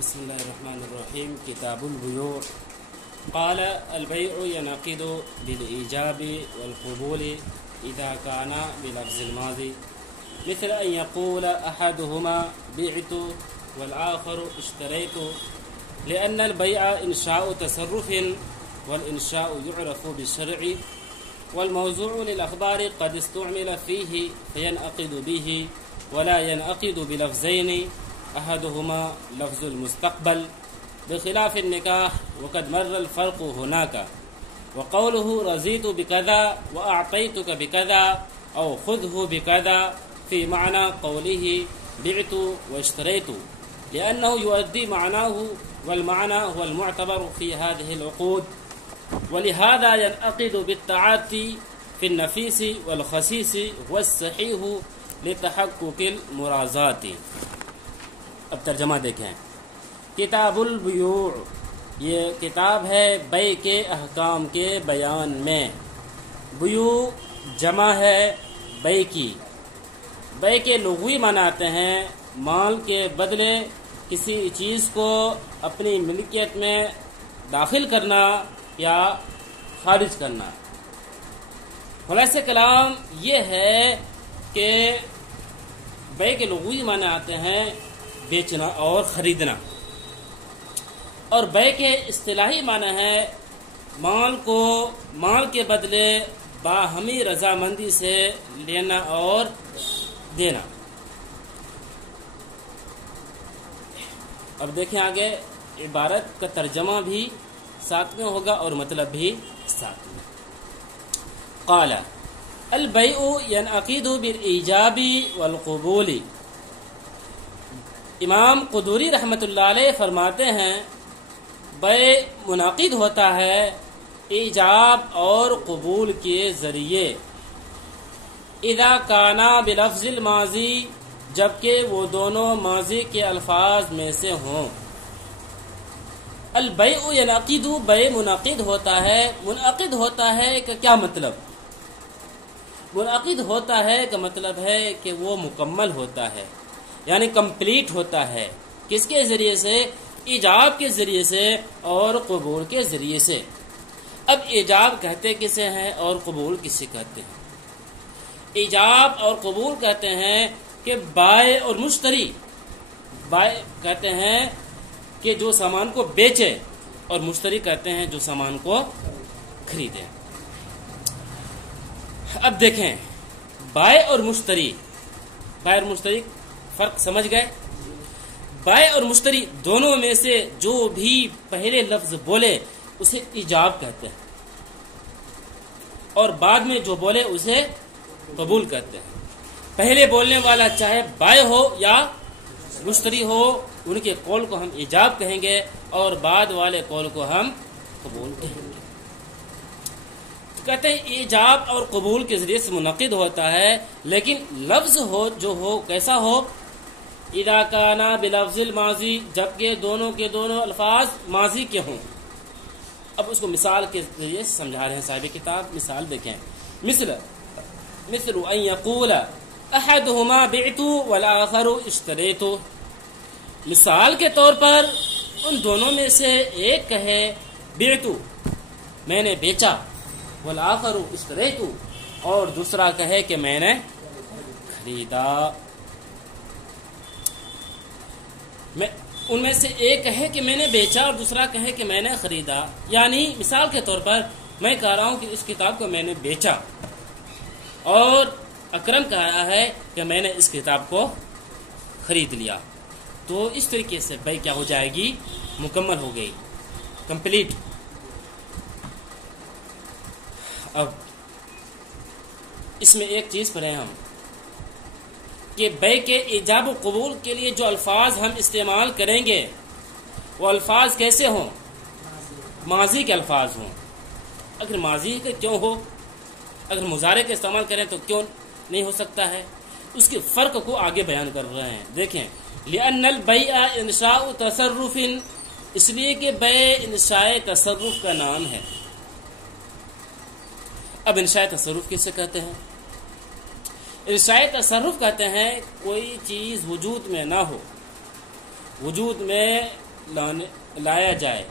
بسم الله الرحمن الرحيم. كتاب البيوع. قال: البيع ينعقد بالإيجاب والقبول إذا كان بلفظ الماضي، مثل أن يقول أحدهما بعت والآخر اشتريت، لأن البيع إنشاء تصرف، والإنشاء يعرف بالشرع، والموضوع للأخبار قد استعمل فيه فينعقد به، ولا ينعقد بلفظين أحدهما لفظ المستقبل، بخلاف النكاح، وقد مر الفرق هناك. وقوله رضيت بكذا وأعطيتك بكذا أو خذه بكذا في معنى قوله بعت واشتريت، لأنه يؤدي معناه، والمعنى هو المعتبر في هذه العقود، ولهذا ينعقد بالتعاطي في النفيس والخسيس والصحيح لتحقق المرازات. اب ترجمہ دیکھیں. کتاب البیوع، یہ کتاب ہے بیع کے احکام کے بیان میں. بیوع جمع ہے بیع کی. بیع کے لغوی معنی آتے ہیں مال کے بدلے کسی چیز کو اپنی ملکیت میں داخل کرنا یا خارج کرنا. خلاصہ کلام یہ ہے کہ بیع کے لغوی معنی آتے ہیں بیچنا اور خریدنا، اور بیع کے اصطلاحی معنی ہے مال کے بدلے باہمی رضامندی سے لینا اور دینا. اب دیکھیں آگے عبارت کا ترجمہ بھی ساتھ میں ہوگا اور مطلب بھی ساتھ میں. قال البیع ینعقد بالایجاب والقبول. امام قدوری رحمۃ اللہ علیہ فرماتے ہیں بیع منعقد ہوتا ہے ایجاب اور قبول کے ذریعے، اذا کانا بلفظ الماضی، جبکہ وہ دونوں ماضی کے الفاظ میں سے ہوں. البیع ینعقد، بیع منعقد ہوتا ہے. منعقد ہوتا ہے کہ کیا مطلب؟ منعقد ہوتا ہے کا مطلب ہے کہ وہ مکمل ہوتا ہے، یعنی کمپلیٹ ہوتا ہے. کس کے ذریعے سے؟ ایجاب کے ذریعے سے اور قبول کے ذریعے سے. اب ایجاب کہتے کسے ہیں اور قبول کسے کہتے ہیں؟ ایجاب اور قبول کہتے ہیں کہ بائع اور مشتری. بائع کہتے ہیں کہ جو سامان کو بیچے، اور مشتری کہتے ہیں جو سامان کو خریدے. اب دیکھیں بائع اور مشتری، بائع اور مشتری فرق سمجھ گئے؟ بائع اور مشتری دونوں میں سے جو بھی پہلے لفظ بولے اسے ایجاب کہتے ہیں، اور بعد میں جو بولے اسے قبول کہتے ہیں. پہلے بولنے والا چاہے بائع ہو یا مشتری ہو، ان کے قول کو ہم ایجاب کہیں گے اور بعد والے قول کو ہم قبول کہیں گے. کہتے ہیں ایجاب اور قبول کے ذریعے سے منعقد ہوتا ہے، لیکن لفظ ہو جو ہو کیسا ہو؟ اذا کانا بلفظ الماضی، جبکہ دونوں کے دونوں الفاظ ماضی کے ہوں. اب اس کو مثال کے ذریعے سمجھا رہے ہیں صاحب کتاب. مثال دیکھیں. مثل ان یقول احدهما بعت والآخر اشتریت. مثال کے طور پر ان دونوں میں سے ایک کہے بعت، میں نے بیچا، والآخر اشتریت، اور دوسرا کہے کہ میں نے خریدا. ان میں سے ایک کہے کہ میں نے بیچا اور دوسرا کہے کہ میں نے خریدا. یعنی مثال کے طور پر میں کہہ رہا ہوں کہ اس کتاب کو میں نے بیچا، اور اکرم کہہ رہا ہے کہ میں نے اس کتاب کو خرید لیا. تو اس طریقے سے بیع کیا ہو جائے گی؟ مکمل ہو گئی، کمپلیٹ. اب اس میں ایک چیز پڑھیں ہم کہ بیع کے ایجاب و قبول کے لیے جو الفاظ ہم استعمال کریں گے وہ الفاظ کیسے ہوں؟ ماضی کے الفاظ ہوں. اگر ماضی کے کیوں ہو؟ اگر مضارع کا استعمال کریں تو کیوں نہیں ہو سکتا ہے؟ اس کے فرق کو آگے بیان کر رہے ہیں. دیکھیں لأن البیع انشاء تصرف، اس لیے کہ بیع انشاء تصرف کا نام ہے. اب انشاء تصرف کسے کہتے ہیں؟ انشاء تصرف کہتے ہیں کوئی چیز وجود میں نہ ہو، وجود میں لایا جائے،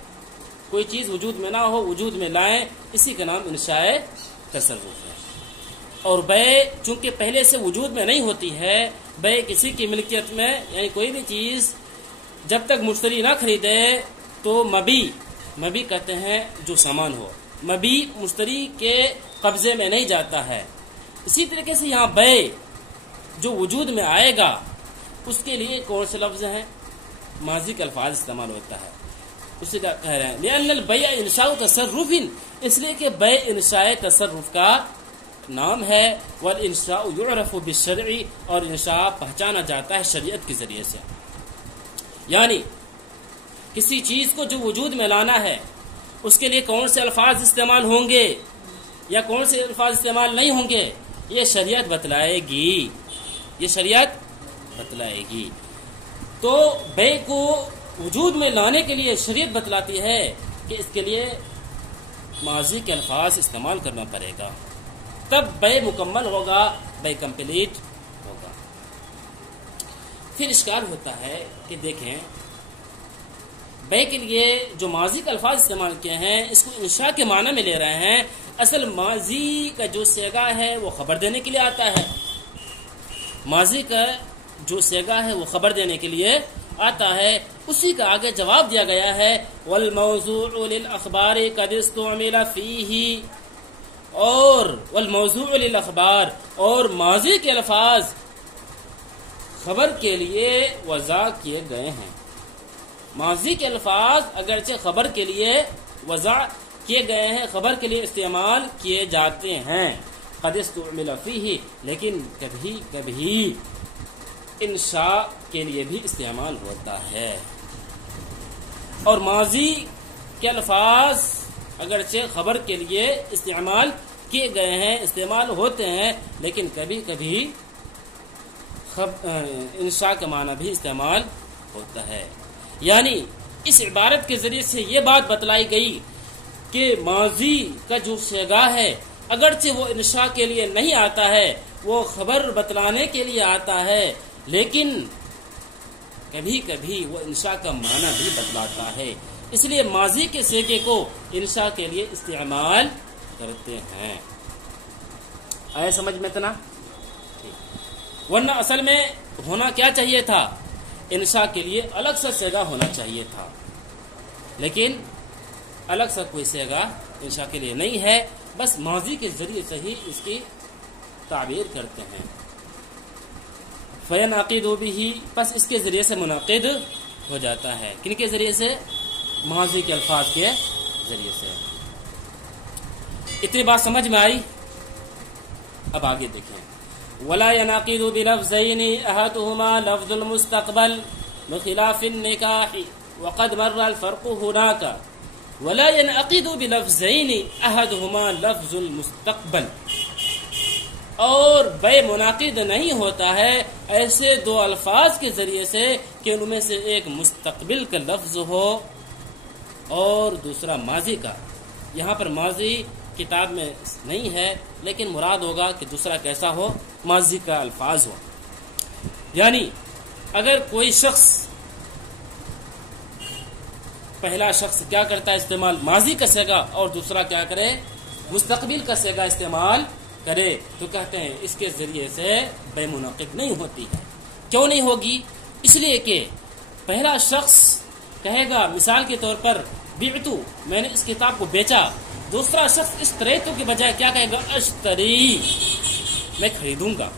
کوئی چیز وجود میں نہ ہو وجود میں لائیں، اسی کا نام انشاء تصرف ہے۔ اور بیع چونکہ پہلے سے وجود میں نہیں ہوتی ہے، بیع کسی کی ملکیت میں، یعنی کوئی بھی چیز جب تک مشتری نہ خریدے تو مبی کہتے ہیں جو سامان ہو، مبی مشتری کے قبضے میں نہیں جاتا ہے۔ اسی طریقے سے یہاں بیع جو وجود میں آئے گا اس کے لیے کون سے لفظ ہیں؟ ماضی کا الفاظ استعمال ہوتا ہے، اسی کا کہہ رہے ہیں لأن البیع انشاء تصرف، اس لیے کہ بیع انشاء تصرف کا نام ہے، والانشاء یعرف بالشرع، اور انشاء پہچانا جاتا ہے شریعت کے ذریعے سے۔ یعنی کسی چیز کو جو وجود میں لانا ہے اس کے لیے کون سے الفاظ استعمال ہوں گے یا کون سے الفاظ استعمال نہیں ہوں گے، یہ شریعت بتلائے گی، یہ شریعت بتلائے گی۔ تو بیع کو وجود میں لانے کے لیے شریعت بتلاتی ہے کہ اس کے لیے ماضی کے الفاظ استعمال کرنا پڑے گا، تب بیع مکمل ہوگا، بیع کمپلیٹ ہوگا۔ پھر اشکال ہوتا ہے کہ دیکھیں بیع کے لیے جو ماضی کا الفاظ استعمال کیے ہیں اس کو انشاء کے معنی میں لے رہے ہیں، اصل ماضی کا جو صیغہ ہے وہ خبر دینے کے لیے آتا ہے، ماضی کا جو صیغہ ہے وہ خبر دینے کے لیے آتا ہے، اسی کا آگے جواب دیا گیا ہے والموضوع للاخبار قد استعمل فیہ، اور والموضوع للاخبار، اور ماضی کے الفاظ خبر کے لیے وضع کیے گئے ہیں۔ ماضی کے الفاظ اگرچہ خبر کے لیے وضع کیے گئے ہیں، خبر کے لیے استعمال کیے جاتے ہیں، قد استعمل فیہ، لیکن کبھی کبھی انشاء کے لیے بھی استعمال ہوتا ہے۔ اور ماضی کے الفاظ اگرچہ خبر کے لیے استعمال کیے گئے ہیں، استعمال ہوتے ہیں، لیکن کبھی کبھی انشاء کا معنی بھی استعمال ہوتا ہے۔ یعنی اس عبارت کے ذریعے سے یہ بات بتلائی گئی کہ ماضی کا جو صیغہ ہے اگرچہ وہ انشاء کے لیے نہیں آتا ہے، وہ خبر بتلانے کے لیے آتا ہے، لیکن کبھی کبھی وہ انشاء کا معنی بھی بتلاتا ہے، اس لیے ماضی کے صیغے کو انشاء کے لیے استعمال کرتے ہیں۔ آئے سمجھ میں اتنا؟ ورنہ اصل میں ہونا کیا چاہیے تھا؟ انشاء کے لیے الگ سا صیغہ ہونا چاہیے تھا، لیکن الگ سا کوئی صیغہ انشاء کے لیے نہیں ہے، بس ماضی کے ذریعے سے ہی اس کی تعبیر کرتے ہیں۔ فینعقد بہ، پس اس کے ذریعے سے منعقد ہو جاتا ہے، کن کے ذریعے سے؟ ماضی کے الفاظ کے ذریعے سے۔ اتنی بات سمجھ میں آئی؟ اب آگے دیکھیں ولا ينعقد بلفظين احدهما لفظ المستقبل بخلاف النكاح وقد مر الفرق هناك، ولا ينعقد بلفظين احدهما لفظ المستقبل، اور بیع منعقد نہیں ہوتا ہے ایسے دو الفاظ کے ذریعے سے کہ ان میں سے ایک مستقبل کا لفظ ہو اور دوسرا ماضی کا۔ یہاں پر ماضی کتاب میں نہیں ہے، لیکن مراد ہوگا کہ دوسرا کیسا ہو؟ ماضی کا الفاظ ہو۔ یعنی اگر کوئی شخص، پہلا شخص کیا کرتا ہے استعمال ماضی کا صیغہ، اور دوسرا کیا کرے؟ مستقبل کا صیغہ استعمال کرے، تو کہتے ہیں اس کے ذریعے سے بیع منعقد نہیں ہوتی ہے۔ کیوں نہیں ہوگی؟ اس لیے کہ پہلا شخص کہے گا مثال کے طور پر بعتو، میں نے اس کتاب کو بیچا، دوسرا شخص اشتریتو کے بجائے کیا کہے گا؟ اشتری، میں خریدوں گا،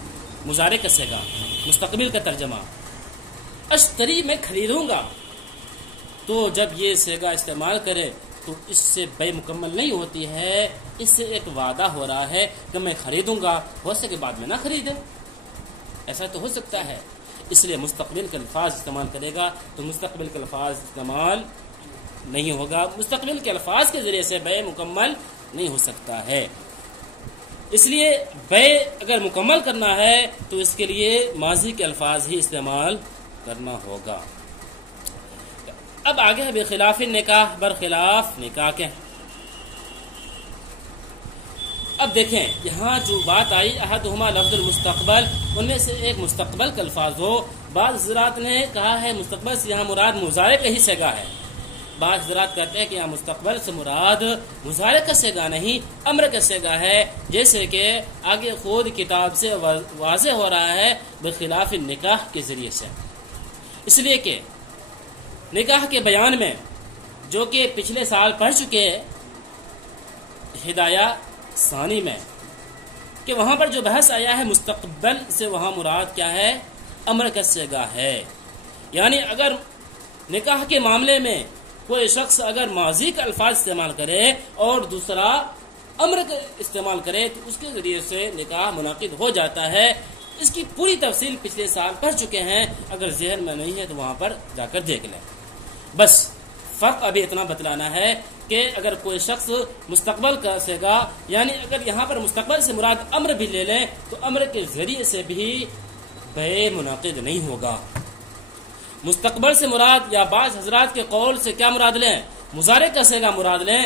مضارع کا صیغہ، مستقبل کا ترجمہ، اشتری، میں خریدوں گا۔ تو جب یہ صیغہ استعمال کرے تو اس سے بیع مکمل نہیں ہوتی ہے، اس سے ایک وعدہ ہو رہا ہے کہ میں خریدوں گا، ہو سکے بعد میں نہ خریدے، ایسا تو ہو سکتا ہے، اس لیے مستقبل کے الفاظ استعمال کرے گا تو مستقبل کے الفاظ استعمال نہیں ہوگا، مستقبل کے الفاظ کے ذریعے سے بیع مکمل نہیں ہو سکتا ہے۔ اس لیے بیع اگر مکمل کرنا ہے تو اس کے لیے ماضی کے الفاظ ہی استعمال کرنا ہوگا۔ اب آگے ہے بخلاف نکاح، برخلاف نکاح کے۔ اب دیکھیں یہاں جو بات آئی احدہما لفظ المستقبل، ان میں سے ایک مستقبل کا الفاظ ہو. بعض حضرات نے کہا ہے مستقبل سے یہاں مراد مضارع کا ہی صیغہ ہے. بعض حضرات کہتے ہیں کہ یہاں مستقبل سے مراد مضارع کا صیغہ نہیں امر کا صیغہ ہے، جیسے کہ آگے خود کتاب سے واضح ہو رہا ہے بخلاف نکاح کے ذریعے سے. اس لیے کہ نکاح کے بیان میں جو کہ پچھلے سال پڑھ چکے ہدایہ ثانی میں کہ وہاں پر جو بحث آیا ہے مستقبل سے وہاں مراد کیا ہے؟ امر کا صیغہ ہے. یعنی اگر نکاح کے معاملے میں کوئی شخص اگر ماضی کا الفاظ استعمال کرے اور دوسرا امر کا استعمال کرے تو اس کے ذریعے سے نکاح منعقد ہو جاتا ہے. اس کی پوری تفصیل پچھلے سال پڑھ چکے ہیں، اگر ذہن میں نہیں ہے تو وہاں پر جا کر دیکھ لیں. بس فرق ابھی اتنا بتلانا ہے کہ اگر کوئی شخص مستقبل کا صیغہ یعنی اگر یہاں پر مستقبل سے مراد امر بھی لے لیں تو امر کے ذریعے سے بھی بیع منعقد نہیں ہوگا. مستقبل سے مراد یا بعض حضرات کے قول سے کیا مراد لیں؟ مضارع کا صیغہ مراد لیں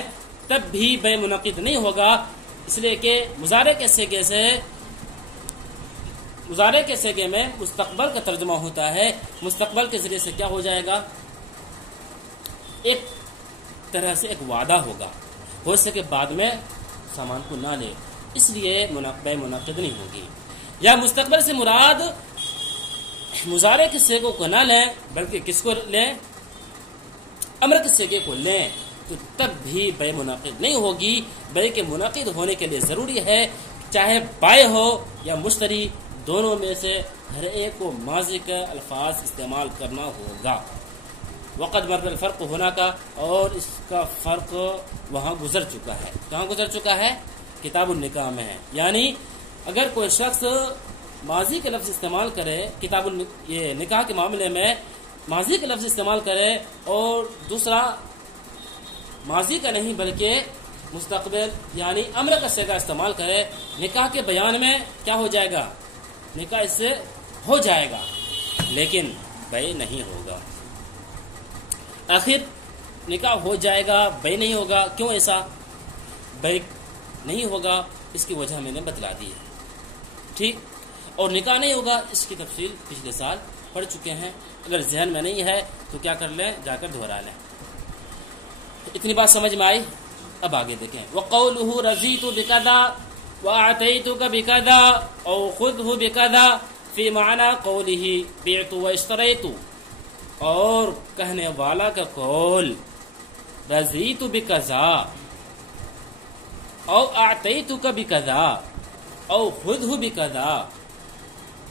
تب بھی بیع منعقد نہیں ہوگا. اس لیے کہ مضارع کے صیغے میں مستقبل کا ترجمہ ہوتا ہے. مستقبل کے ذریعے سے کیا ہو جائے گا؟ ایک طرح سے ایک وعدہ ہوگا، ہو سکے بعد میں سامان کو نہ لے، اس لیے بیع منعقد نہیں ہوگی. یا مستقبل سے مراد مضارع کے صیغوں کو نہ لیں بلکہ کس کو لیں؟ امر کے صیغے کو لیں تو تب بھی بیع منعقد نہیں ہوگی. بیع کے منعقد ہونے کے لیے ضروری ہے چاہے بائع ہو یا مشتری، دونوں میں سے ہر ایک کو ماضی کا الفاظ استعمال کرنا ہوگا. وقت مر الفرق ہونا کا اور اس کا فرق وہاں گزر چکا ہے. کہاں گزر چکا ہے؟ کتاب النکاح میں ہے. یعنی اگر کوئی شخص ماضی کا لفظ استعمال کرے یہ نکاح کے معاملے میں ماضی کا لفظ استعمال کرے اور دوسرا ماضی کا نہیں بلکہ مستقبل یعنی امر کا صیغہ استعمال کرے، نکاح کے بیان میں کیا ہو جائے گا؟ نکاح اس سے ہو جائے گا لیکن بیع نہیں ہوگا. آخر نکاح ہو جائے گا بیع نہیں ہوگا، کیوں ایسا بیع نہیں ہوگا؟ اس کی وجہ میں نے بتلا دی ہے. ٹھیک، اور نکاح نہیں ہوگا اس کی تفصیل پچھلے سال پڑھ چکے ہیں. اگر ذہن میں نہیں ہے تو کیا کر لیں؟ جا کر دہرا لیں. اتنی بات سمجھ میں آئی؟ اب آگے دیکھیں. وَقَوْلُهُ رَضِيتُ بِكَذَا وَأَعْتَيْتُكَ بِكَذَا أَوْ خُذْهُ بِكَذَا فِي مَعْنَى قَوْلِهِ بِعْتُ وَاشْتَرَيْتُ. اور کہنے والا کا قول رضیت بکذا او اعطیتک بکذا او خذہ بکذا،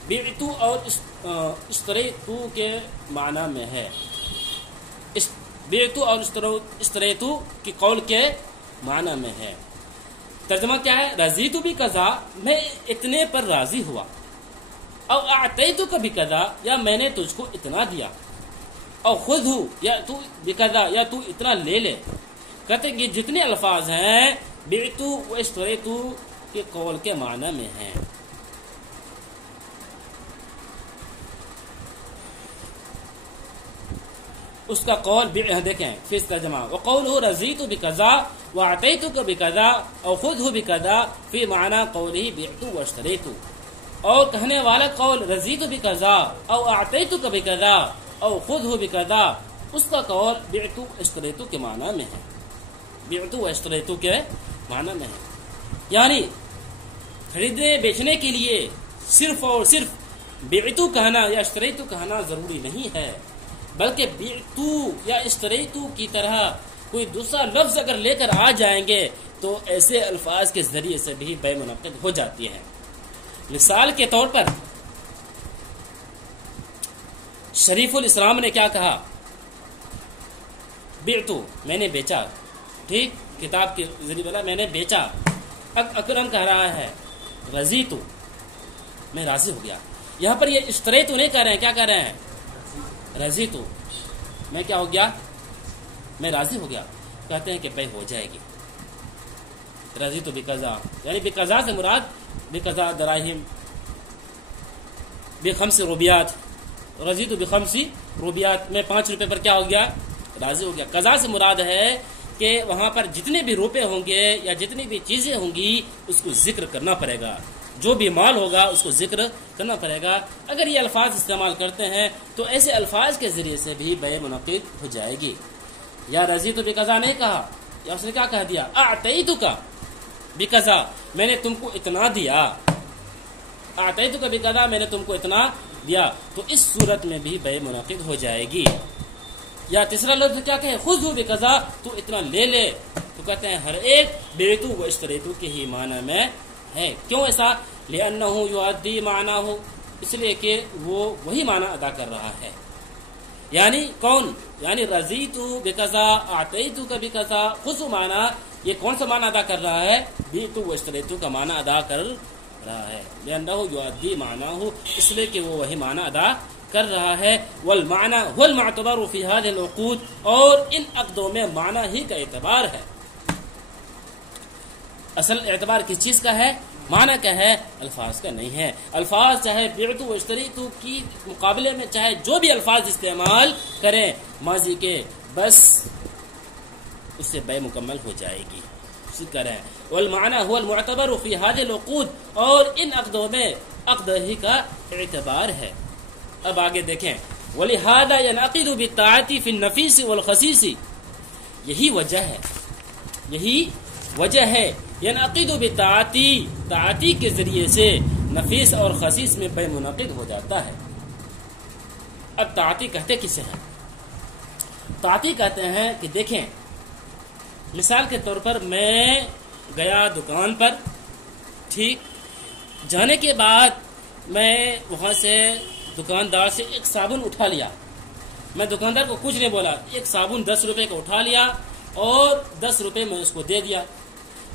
بعتو اور اشتریتو کے معنی میں ہے. بعتو اور اشتریتو کی قول کے معنی میں ہے. ترجمہ کیا ہے؟ رضیت بکذا، میں اتنے پر راضی ہوا، او اعطیتک بکذا یا میں نے تجھ کو اتنا دیا، اور خود ہو یا تو بکذا یا تو اتنا لے لے. کہتے ہیں کہ جتنے الفاظ ہیں بعتو و اشتریتو کے قول کے معنی میں ہیں. اس کا قول دیکھیں پھر ترجمہ. وقوله رضیت بکذا واعطیتک بکذا او خذہ بکذا فی معنی قوله بعت واشتریت. اور کہنے والا قول رضیت بکذا او اعطیتک بکذا او خذہ بکذا، اس کا قول بعت اشتریت کے معنی میں ہے. بعت واشتریت کے معنی میں ہے. یعنی خریدنے بیچنے کے لیے صرف اور صرف بعتو کہنا یا اشتریتو کہنا ضروری نہیں ہے، بلکہ بعتو یا اشتریتو کی طرح کوئی دوسرا لفظ اگر لے کر آ جائیں گے تو ایسے الفاظ کے ذریعے سے بھی بیع منعقد ہو جاتی ہے. مثال کے طور پر شریف الاسلام نے کیا کہا؟ بعتو، میں نے بیچا. ٹھیک، کتاب کے ذریعے بولا میں نے بیچا. اکرم کہہ رہا ہے رضیتو، میں راضی ہو گیا. یہاں پر یہ اشتریتو نہیں کہہ رہے ہیں، کیا کہہ رہے ہیں؟ رضیتو، میں کیا ہو گیا؟ میں راضی ہو گیا. کہتے ہیں کہ بیع ہو جائے گی. رضیتو بکذا یعنی بکذا سے مراد بکذا دراہم بخمس روبیات. رضیتو بخمس روبیات، میں 5 روپے پر کیا ہو گیا؟ راضی ہو گیا. قضا سے مراد ہے کہ وہاں پر جتنے بھی روپے ہوں گے یا جتنی بھی چیزیں ہوں گی اس کو ذکر کرنا پڑے گا، جو بھی مال ہوگا اس کو ذکر کرنا پڑے گا۔ اگر یہ الفاظ استعمال کرتے ہیں تو ایسے الفاظ کے ذریعے سے بھی بیع منعقد ہو جائے گی۔ یا رضیت بقضا نہیں کہا، یا اس نے کیا کہہ دیا، اعطیتک بقضا، میں نے تم کو اتنا دیا، اعطیتک بقضا، میں نے تم کو اتنا دیا، تو اس صورت میں بھی بیع منعقد ہو جائے گی۔ یا تیسرا لفظ کیا کہے، خذہ بقضا، تو اتنا لے لے، تو کہتے ہیں ہر ایک بیعتو و اشتریتو کے ہی معنی میں ہے۔ کیوں ایسا؟ لأنہ یؤدی معناہ، اس لیے کہ وہ وہی معنی ادا کر رہا ہے۔ یعنی کون؟ یعنی رضیت بقضا، اعطیت بقضا، خذ معنی، یہ کون سا معنی ادا کر رہا ہے؟ بیعت و اشتریت کا معنی ادا کر رہا ہے۔ لأنہ یؤدی معناہ، اس لیے کہ وہ وہی معنی ادا کر رہا ہے۔ والمعنی هو المعتبر فی هذه العقود، اور ان عقدوں میں معنی ہی کا اعتبار ہے۔ اصل اعتبار کس چیز کا ہے؟ معنی کا ہے، الفاظ کا نہیں ہے۔ الفاظ چاہے بیعت و اشتریت کی مقابلے میں چاہے جو بھی الفاظ استعمال کریں ماضی کے، بس اس سے بیع مکمل ہو جائے گی، کریں۔ والمعنی هو المعتبر فی هذه العقود، اور ان عقدوں میں عقد ہی کا اعتبار ہے۔ اب آگے دیکھیں، وَلِهَذَا يَنْعَقِدُ بِالطَّاعَةِ فِي النَّفِيسِ وَالْخَسِيسِ، یہی وجہ ہے، یہی وجہ ہے، يَنْعَقِدُ بِالطَّاعَةِ، طاعتی کے ذریعے سے نفیس اور خسیس میں بیع منعقد ہو جاتا ہے۔ اب طاعتی کہتے کسے ہیں؟ طاعتی کہتے ہیں کہ دیکھیں، مثال کے طور پر میں گیا دکان پر، ٹھیک، جانے کے بعد میں وہاں سے دکاندار سے ایک صابن اٹھا لیا، میں دکاندار کو کچھ نہیں بولا، ایک صابن 10 روپے کا اٹھا لیا اور 10 روپے میں اس کو دے دیا۔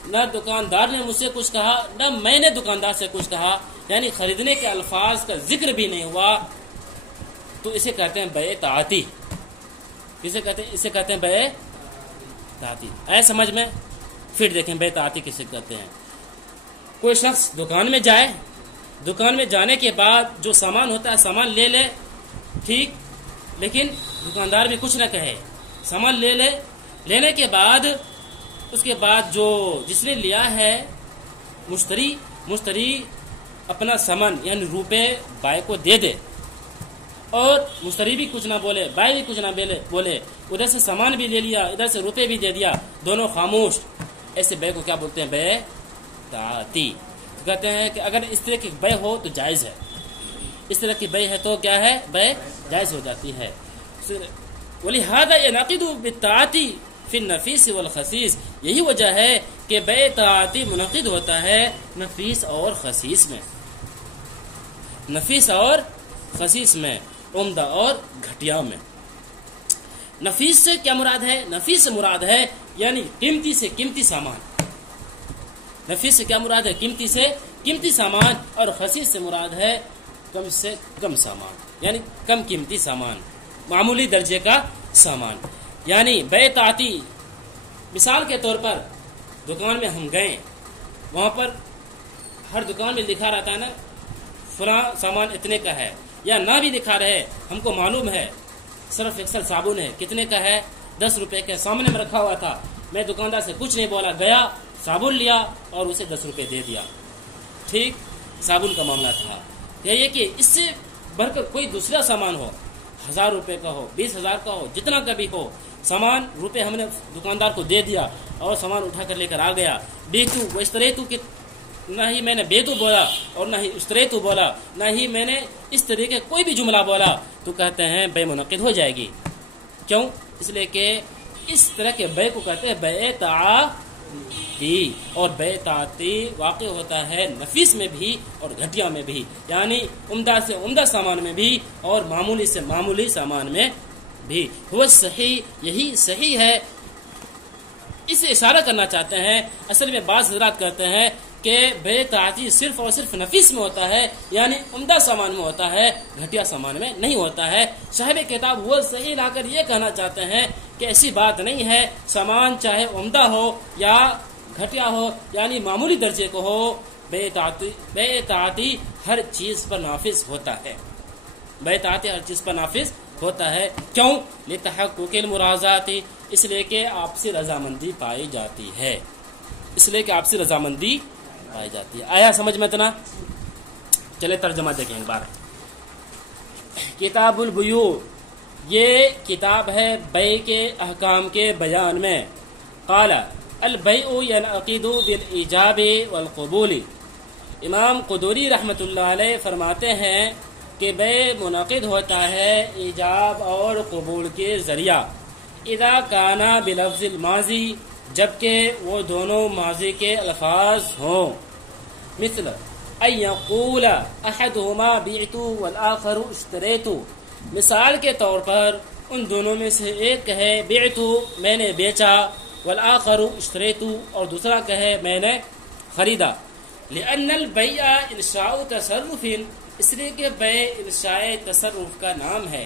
نہ دکاندار نے مجھ سے کچھ کہا، نہ میں نے دکاندار سے کچھ کہا، یعنی خریدنے کے الفاظ کا ذکر بھی نہیں ہوا، تو اسے کہتے ہیں بیع طاعتی۔ اسے کہتے ہیں بیع طاعتی۔ آئے سمجھ میں؟ پھر دیکھیں بیع طاعتی کسے کہتے ہیں۔ کوئی شخص دکان میں جائے، دکان میں جانے کے بعد جو سامان ہوتا ہے سامان لے لے، ٹھیک، لیکن دکاندار بھی کچھ نہ کہے، سامان لے لے، لینے کے بعد اس کے بعد جو جس نے لیا ہے مشتری اپنا سامان یعنی روپے بائی کو دے دے، اور مشتری بھی کچھ نہ بولے، بائی بھی کچھ نہ بولے، ادھر سے سامان بھی لے لیا، ادھر سے روپے بھی دے دیا، دونوں خاموش، ایسے بیع کو کیا بولتے ہیں؟ بیع طاعتی۔ کہتے ہیں کہ اگر اس طرح کی بیع ہو تو جائز ہے، اس طرح کی بیع ہے تو کیا ہے؟ بیع جائز ہو جاتی ہے۔ وَلِهَذَا يَنْعَقِدُ بِالطَّاعَةِ فِي النَّفِيسِ وَالْخَسِيسِ، یہی وجہ ہے کہ بیع طاعتی منعقد ہوتا ہے نفیس اور خسیس میں، نفیس اور خسیس میں، عمدہ اور گھٹیا میں۔ نفیس سے کیا مراد ہے؟ نفیس سے مراد ہے یعنی قیمتی سے قیمتی سامان۔ نفیس سے کیا مراد ہے؟ قیمتی سے قیمتی سامان، اور خسیس سے مراد ہے کم سے کم سامان، یعنی کم قیمتی سامان، معمولی درجے کا سامان۔ یعنی بیع طاعتی، مثال کے طور پر دکان میں ہم گئے، وہاں پر ہر دکان میں لکھا رہتا ہے نا فلاں سامان اتنے کا ہے، یا نہ بھی لکھا رہے، ہم کو معلوم ہے صرف ایکسل صابن ہے، کتنے کا ہے؟ 10 روپے کا، سامنے میں رکھا ہوا تھا، میں دکاندار سے کچھ نہیں بولا، گیا صابن لیا اور اسے 10 روپے دے دیا، ٹھیک، صابن کا معاملہ تھا۔ یہ کہ اس سے بڑھ کر کوئی دوسرا سامان ہو، 1000 روپے کا ہو، 20,000 کا ہو، جتنا کا بھی ہو، سامان روپے ہم نے دکاندار کو دے دیا اور سامان اٹھا کر لے کر آ گیا، بیچو وہ اشتریتو کہ نہ ہی میں نے بیتو بولا اور نہ ہی اشتریتو بولا، نہ ہی میں نے اس طریقے کوئی بھی جملہ بولا، تو کہتے ہیں بیع منعقد ہو جائے گی۔ کیوں؟ اس لیے کہ اس طرح کے بیع کو کہتے ہیں بیع طاعتی، اور بیع طاعتی واقع ہوتا ہے نفیس میں بھی اور گھٹیا میں بھی، یعنی عمدہ سے عمدہ سامان میں بھی اور معمولی سے معمولی سامان میں بھی۔ وہ صحیح، یہی صحیح ہے۔ اس سے اشارہ کرنا چاہتے ہیں، اصل میں بعض حضرات کہتے ہیں کہ بیع طاعتی صرف اور صرف نفیس میں ہوتا ہے، یعنی عمدہ سامان میں ہوتا ہے، گھٹیا سامان میں نہیں ہوتا ہے۔ صاحب کتاب وہ صحیح لا کر یہ کہنا چاہتے ہیں کہ ایسی بات نہیں ہے، سامان چاہے عمدہ ہو یا گھٹیا ہو، یعنی معمولی درجے کو ہو، بیع طاعتی ہر چیز پر نافذ ہوتا ہے، بیع طاعتی ہر چیز پر نافذ ہوتا ہے. کیوں؟ لتحقق المرازات، اس لیے کہ آپسی رضامندی پائی جاتی ہے. اس لیے کہ آپسی رضامندی پائی جاتی ہے. آیا سمجھ میں اتنا؟ چلے ترجمہ دیکھیں ایک بار. کتاب البیوع، یہ کتاب ہے بیع کے احکام کے بیان میں. قال البیع ینعقد بالایجاب والقبول. امام قدوری رحمۃ اللہ علیہ فرماتے ہیں کہ بیع منعقد ہوتا ہے ایجاب اور قبول کے ذریعہ. اذا کان بلفظ الماضی، جبکہ وہ دونوں ماضی کے الفاظ ہوں. مثل ان یقول احدهما بعت والآخر اشتریت. مثال کے طور پر ان دونوں میں سے ایک کہے بعت میں نے بیچا، والآخر اشتریت اور دوسرا کہے میں نے خریدا. لأن البیع انشاء تصرف، اس لیے کہ بیع انشاء تصرف کا نام ہے.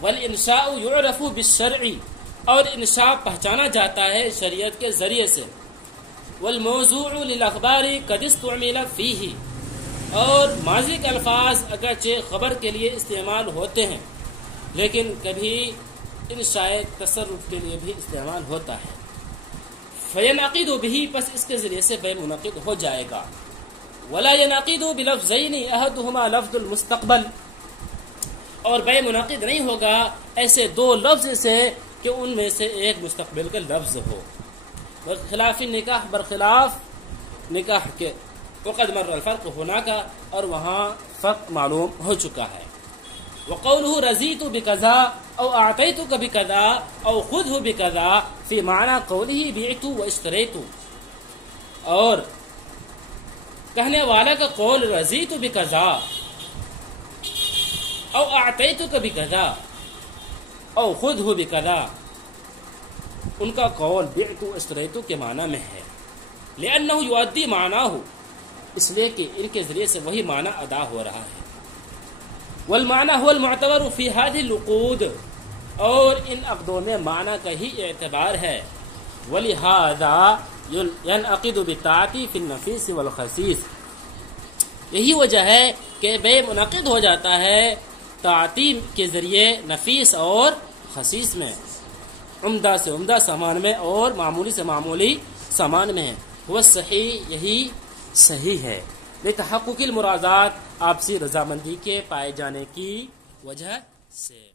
والانشاء یعرف بالشرع، اور انشاء پہچانا جاتا ہے شریعت کے ذریعے سے. والموضوع للاخبار قد استعمل فیہ، اور ماضی کے الفاظ اگرچہ خبر کے لیے استعمال ہوتے ہیں لیکن کبھی انشاء تصرف کے لیے بھی استعمال ہوتا ہے. فینعقد بہ، پس اس کے ذریعے سے بیع منعقد ہو جائے گا. ولا ینعقد بلفظین احدهما لفظ المستقبل، اور بیع منعقد نہیں ہوگا ایسے دو لفظ سے کہ ان میں سے ایک مستقبل کا لفظ ہو. خلاف نکاح، برخلاف نکاح کے. وقد مر الفرق ہونا کا، اور وہاں فرق معلوم ہو چکا ہے. وقوله رضیت بکذا او اعطیتک بکذا او خذه بکذا فی معنی قوله بعت واشتریت. اور کہنے والا کا قول رضیت بکذا او اعطیتک بکذا او خذه بکذا، ان کا قول بعت واشتریت کے معنی میں ہے. لأنه یؤدی معناه، اس لیے کہ ان کے ذریعے سے وہی معنی ادا ہو رہا ہے. والمعنى هو المعتبر في هذه العقود، اور ان عقدوں میں معنی کا ہی اعتبار ہے. ولہذا ينعقد بالطاعة في النفيس والخسيس، یہی وجہ ہے کہ بیع منعقد ہو جاتا ہے طاعتی کے ذریعے نفیس اور خسیس میں، عمدہ سے عمدہ سامان میں اور معمولی سے معمولی سامان میں. وہ صحیح، یہی صحیح ہے. لتحقق المرازات، آپسی رضامندی کے پائے جانے کی وجہ سے.